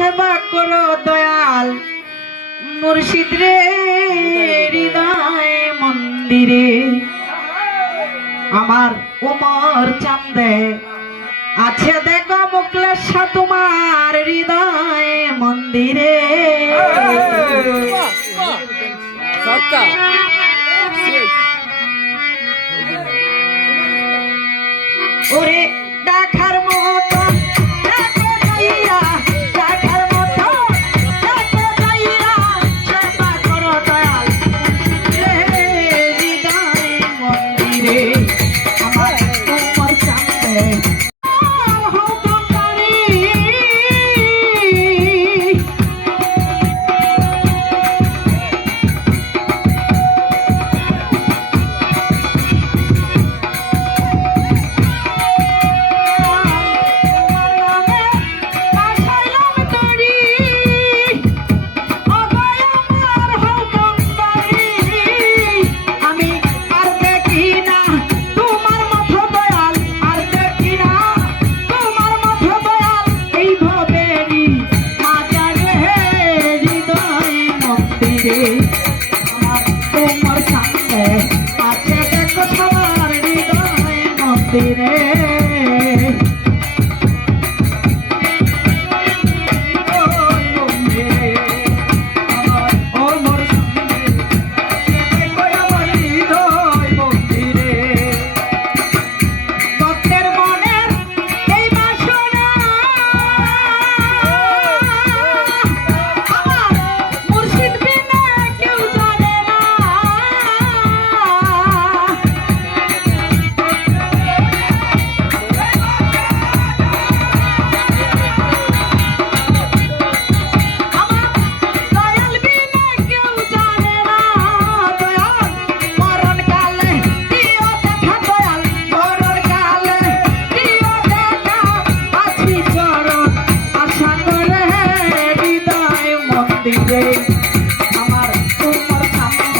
সেবা করো দয়াল। মুর্শিদ রে, হৃদয় মন্দিরে। আমার উমর চান্দে আছে দেখো মুকলেশা তোমার হৃদয় মন্দিরে। ওরে দেখার আমার তোমার সামনে আছে দেখো সবার হৃদয় মন্দিরে।